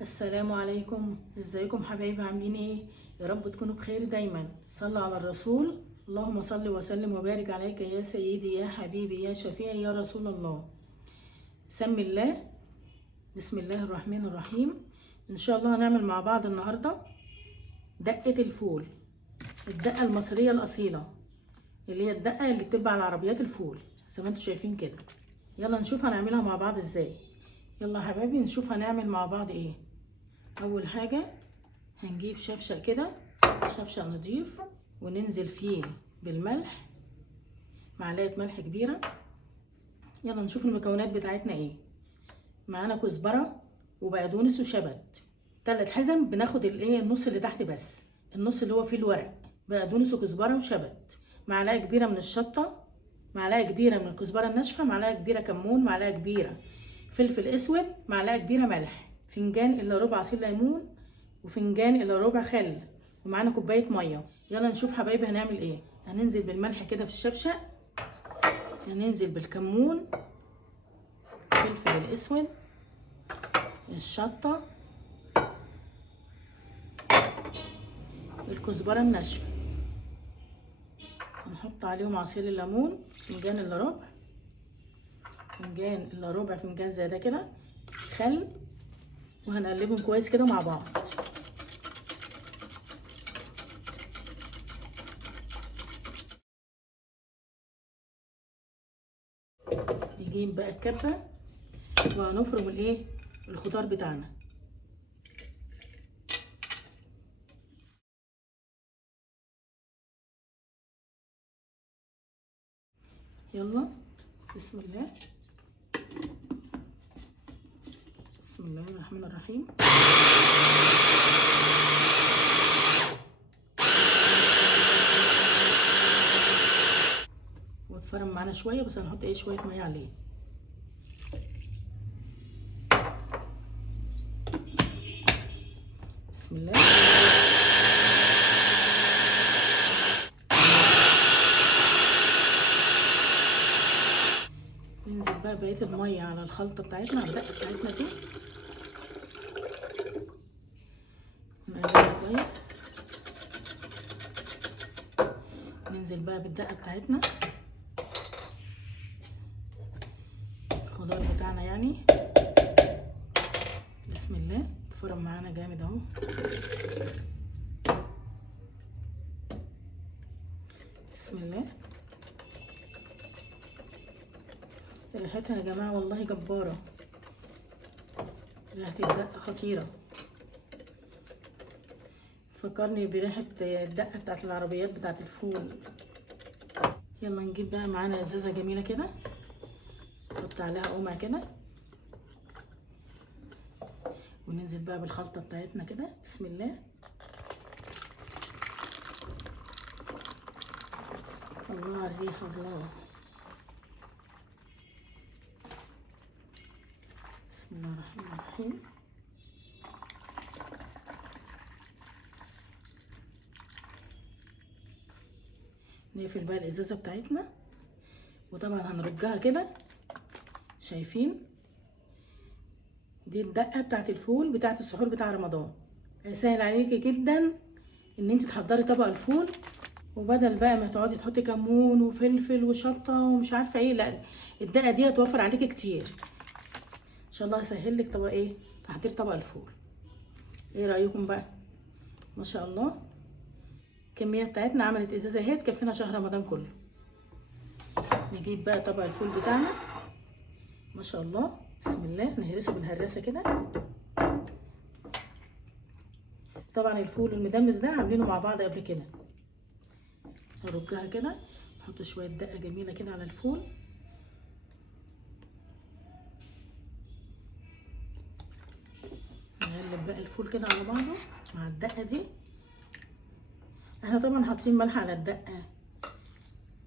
السلام عليكم، ازيكم حبايبي؟ عاملين ايه؟ يا رب تكونوا بخير دايما. صلوا على الرسول. اللهم صل وسلم وبارك عليك يا سيدي يا حبيبي يا شفيعي يا رسول الله. سمي الله. بسم الله الرحمن الرحيم. ان شاء الله هنعمل مع بعض النهارده دقة الفول، الدقة المصرية الأصيلة، اللي هي الدقة اللي بتبقى على عربيات الفول زي ما انتم شايفين كده. يلا نشوف هنعملها مع بعض ازاي. يلا يا حبايبي نشوف هنعمل مع بعض ايه. اول حاجة هنجيب شفشق كده، شفشق نضيف، وننزل فيه بالملح، معلقة ملح كبيرة. يلا نشوف المكونات بتاعتنا ايه. معانا كزبرة وبقدونس وشبت، 3 حزم. بناخد الايه النص اللي تحت بس، النص اللي هو فيه الورق. بقدونس وكزبرة وشبت، معلقة كبيرة من الشطة، معلقة كبيرة من الكزبرة الناشفة، معلقة كبيرة كمون، معلقة كبيرة فلفل اسود، معلقة كبيرة ملح، فنجان الا ربع عصير ليمون، وفنجان الا ربع خل، ومعانا كوبايه ميه. يلا نشوف حبايبي هنعمل ايه. هننزل بالملح كده في الشفشق، هننزل بالكمون، الفلفل الاسود، الشطه، الكزبره الناشفه. هنحط عليهم عصير الليمون، فنجان الا ربع، فنجان الا ربع فنجان زي ده كده، خل، وهنقلبهم كويس كده مع بعض. نجيب بقى الكبه وهنفرم الايه الخضار بتاعنا. يلا بسم الله. بسم الله الرحمن الرحيم. واتفرم معانا شويه، بس هنحط شويه ميه عليه. بسم الله. ننزل بقى بقيه الميه على الخلطه بتاعتنا، على الدقه بتاعتنا دي، نقلبها كويس. ننزل بقى بالدقه بتاعتنا، الخضار بتاعنا يعني. بسم الله. اتفرم معانا جامد اهو. بسم الله. ريحتها يا جماعه والله جباره، ريحه الدقه خطيره، فكرني بريحه الدقه بتاعت العربيات بتاعت الفول. يلا نجيب بقى معانا ازازه جميله كده، نحط عليها قمع كده، وننزل بقى بالخلطه بتاعتنا كده. بسم الله. الله على الريحه، الله. بسم الله الرحمن الرحيم. نقفل بقى الازازه بتاعتنا، وطبعا هنرجها كده. شايفين؟ دي الدقه بتاعت الفول بتاعت السحور بتاع رمضان. هيسهل عليكي جدا ان انت تحضري طبق الفول، وبدل بقى ما تقعدي تحطي كمون وفلفل وشطه ومش عارفه ايه، لا، الدقه دي هتوفر عليكي كتير. ان شاء الله هسهل لك طبق ايه تحضير طبق الفول. ايه رايكم بقى؟ ما شاء الله. الكميه بتاعتنا عملت ازازه اهي تكفينا شهر رمضان كله. نجيب بقى طبق الفول بتاعنا، ما شاء الله. بسم الله. نهرسه بالهراسه كده. طبعا الفول المدمس ده عاملينه مع بعض قبل كده. هرجها كده، نحط شويه دقه جميله كده على الفول. نقلب بقى الفول كده على بعضه مع الدقه دي. احنا طبعا حاطين ملح على الدقه،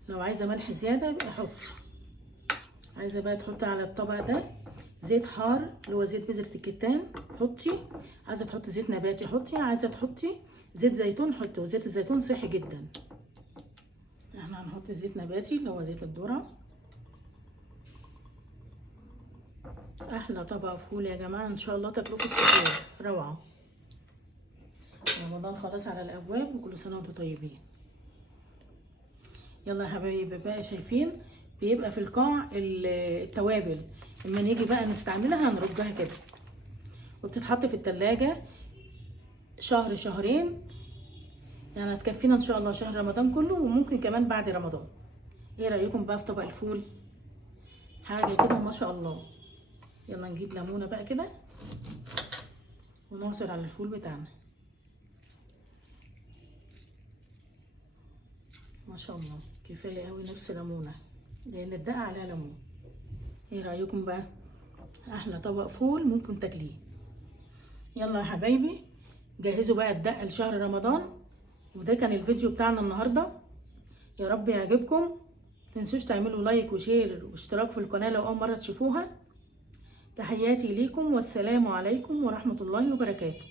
لو عايزه ملح زياده يبقى حطي. عايزه بقى تحطي على الطبق ده زيت حار اللي هو زيت بذره الكتان حطي، عايزه تحطي زيت نباتي حطي، عايزه تحطي زيت زيتون حطي، وزيت الزيتون صحي جدا. احنا هنحط زيت نباتي اللي هو زيت الذره. احلى طبق فول يا جماعه، ان شاء الله تاكلوه في السحور، روعه. رمضان خلاص على الابواب، وكل سنه وانتم طيبين. يلا يا حبايبي بقى، شايفين بيبقى في القاع التوابل، اما نيجي بقى نستعملها هنرجها كده، وبتتحط في التلاجة شهر شهرين، يعني هتكفينا ان شاء الله شهر رمضان كله، وممكن كمان بعد رمضان. ايه رايكم بقى في طبق الفول؟ حاجه كده ما شاء الله. يلا نجيب ليمونه بقى كده ونعصر على الفول بتاعنا. ما شاء الله كفايه قوي نص ليمونه، لان الدقه عليها ليمون. ايه رايكم بقى؟ احلى طبق فول ممكن تاكليه. يلا يا حبايبي جهزوا بقى الدقه لشهر رمضان. وده كان الفيديو بتاعنا النهارده، يا رب يعجبكم. متنسوش تعملوا لايك وشير واشتراك في القناه لو اول مره تشوفوها. تحياتي ليكم، والسلام عليكم ورحمه الله وبركاته.